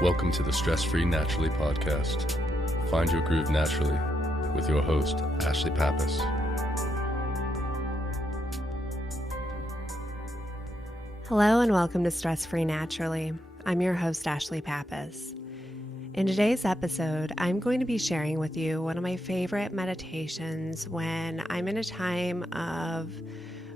Welcome to the Stress-Free Naturally podcast. Find your groove naturally with your host, Ashley Pappas. Hello and welcome to Stress-Free Naturally. I'm your host, Ashley Pappas. In today's episode, I'm going to be sharing with you one of my favorite meditations when I'm in a time of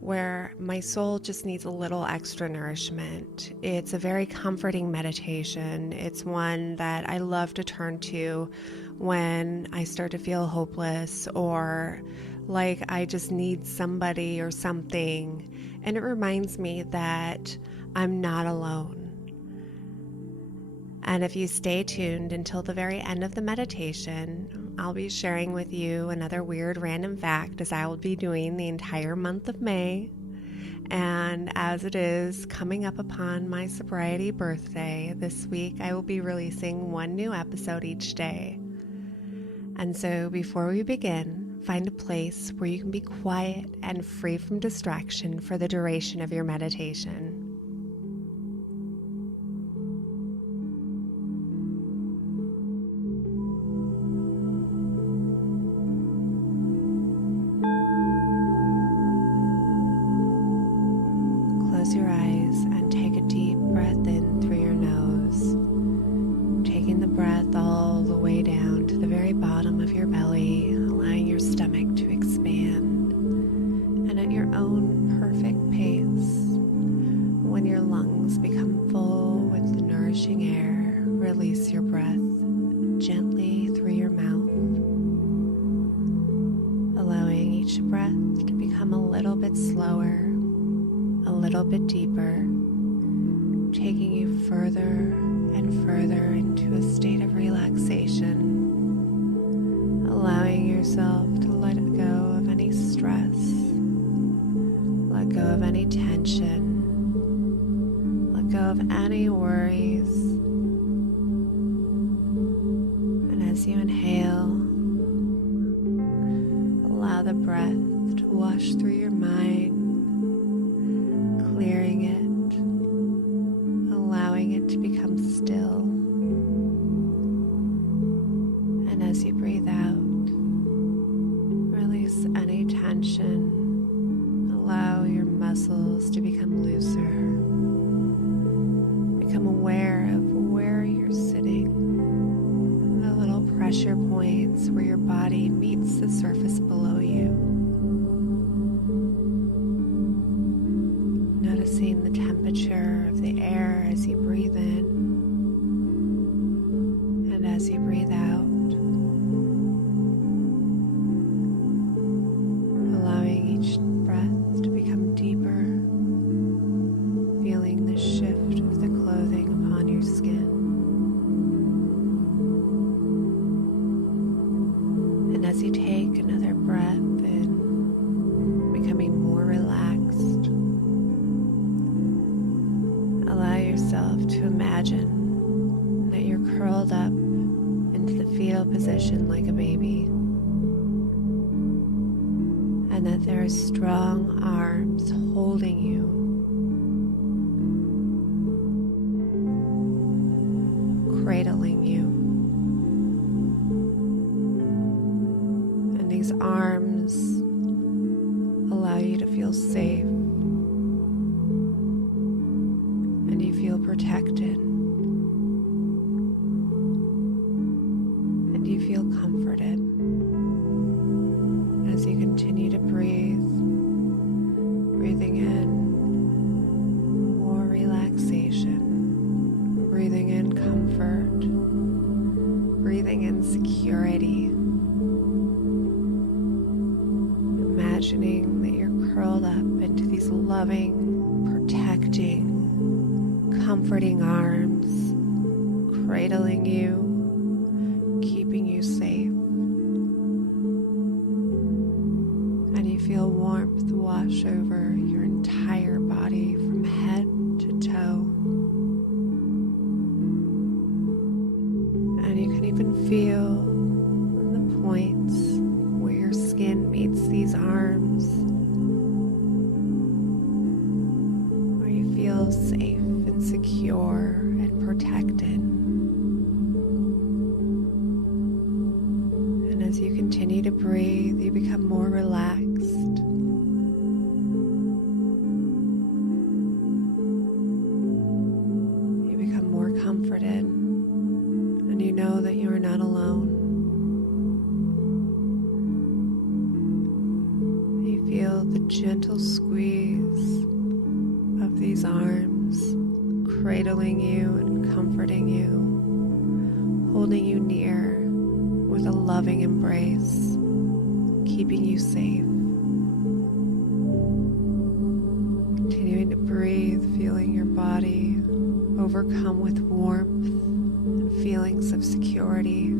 where my soul just needs a little extra nourishment. It's a very comforting meditation. It's one that I love to turn to when I start to feel hopeless or like I just need somebody or something. And it reminds me that I'm not alone. And if you stay tuned until the very end of the meditation, I'll be sharing with you another weird random fact, as I will be doing the entire month of May. And as it is coming up upon my sobriety birthday this week, I will be releasing one new episode each day. And so before we begin, find a place where you can be quiet and free from distraction for the duration of your meditation. Close your eyes and take a deep breath in through your nose, taking the breath all the way down to the very bottom of your belly, allowing your stomach to expand. And at your own perfect pace, when your lungs become full with the nourishing air, release your breath gently through your mouth, allowing each breath to become a little bit slower, a little bit deeper, taking you further and further into a state of relaxation, allowing yourself to let go of any stress, let go of any tension, let go of any worries. And as you inhale, allow the breath to wash through your mind, clearing it, allowing it to become still. And as you breathe out, release any tension. Allow your muscles to become looser. Become aware of where you're sitting, the little pressure points where your body meets the surface below you. Noticing the temperature of the air as you breathe in and as you breathe out, allowing each breath to become deeper, feeling the shift of the clothing upon your skin. And as you take another breath in, becoming more relaxed, allow yourself to imagine that you're curled up into the fetal position like a baby, and that there are strong arms holding you, cradling you. And these arms allow you to feel safe, and you feel protected, and you feel comforted as you continue to breathe, breathing in more relaxation, breathing in comfort, breathing in security, imagining that you're curled up into these loving, protecting, comforting arms, cradling you, keeping you safe. And you feel warmth wash over your entire body from head to toe. And you can even feel the points where your skin meets these arms, where you feel safe and secure and protected. as you continue to breathe, you become more relaxed. You become more comforted, and you know that you are not alone. You feel the gentle squeeze of these arms, cradling you and comforting you, holding you near with a loving embrace, keeping you safe. Continuing to breathe, feeling your body overcome with warmth and feelings of security.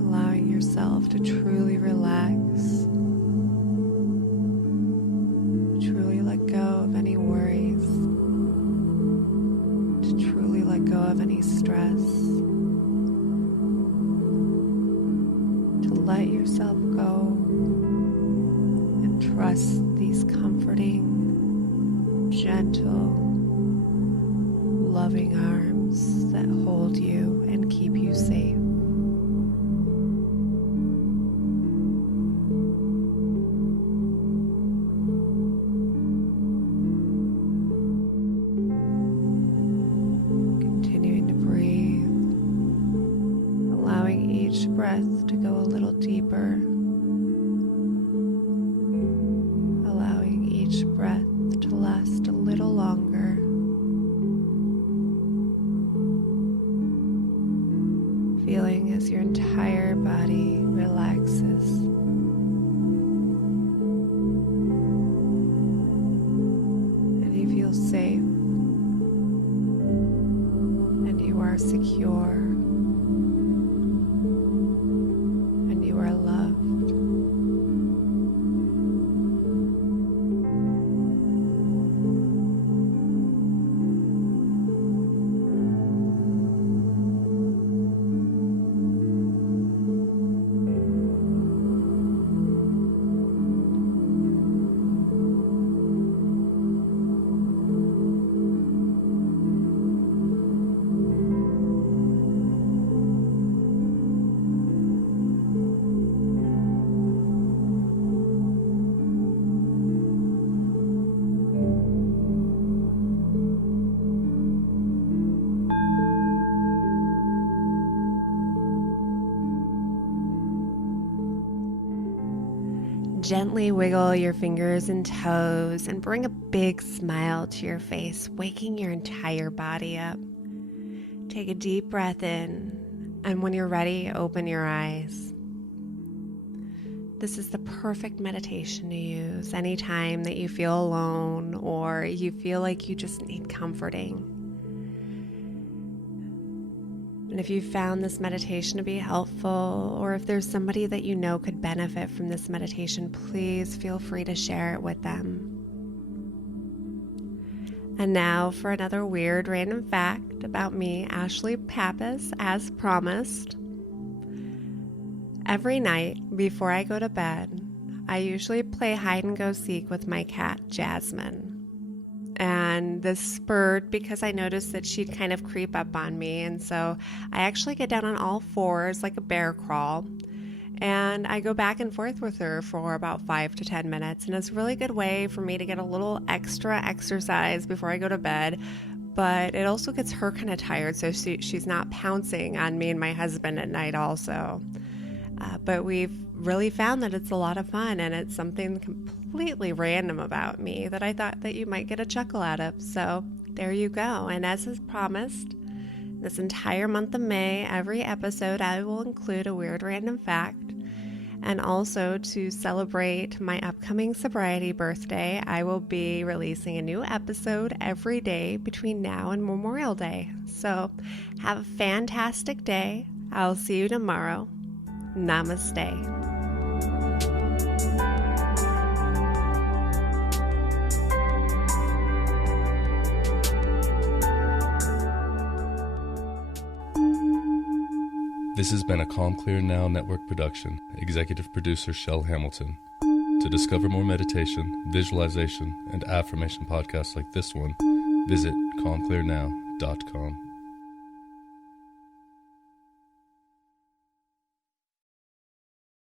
Allowing yourself to truly relax, truly let go of any worries, to truly let go of any stress, to let yourself go and trust these comforting, gentle, loving arms that hold you and keep you safe. Continuing to breathe, allowing each breath to go a little deeper, allowing each breath to last a little longer. Feeling as your entire body relaxes. And you feel safe. And you are secure. And you are loved. Gently wiggle your fingers and toes and bring a big smile to your face, waking your entire body up. Take a deep breath in, and when you're ready, open your eyes. This is the perfect meditation to use anytime that you feel alone or you feel like you just need comforting. And if you found this meditation to be helpful, or if there's somebody that you know could benefit from this meditation, please feel free to share it with them. And now for another weird random fact about me, Ashley Pappas, as promised. Every night before I go to bed, I usually play hide and go seek with my cat, Jasmine. And this spurred because I noticed that she'd kind of creep up on me. And so I actually get down on all fours like a bear crawl. And I go back and forth with her for about 5 to 10 minutes. And it's a really good way for me to get a little extra exercise before I go to bed. But it also gets her kind of tired, so she's not pouncing on me and my husband at night also. But we've really found that it's a lot of fun, and it's something completely random about me that I thought that you might get a chuckle out of. So there you go. And as is promised, this entire month of May, every episode I will include a weird random fact. And also to celebrate my upcoming sobriety birthday, I will be releasing a new episode every day between now and Memorial Day. So have a fantastic day. I'll see you tomorrow. Namaste. This has been a Calm Clear Now Network production. Executive producer Shell Hamilton. To discover more meditation, visualization, and affirmation podcasts like this one, visit calmclearnow.com.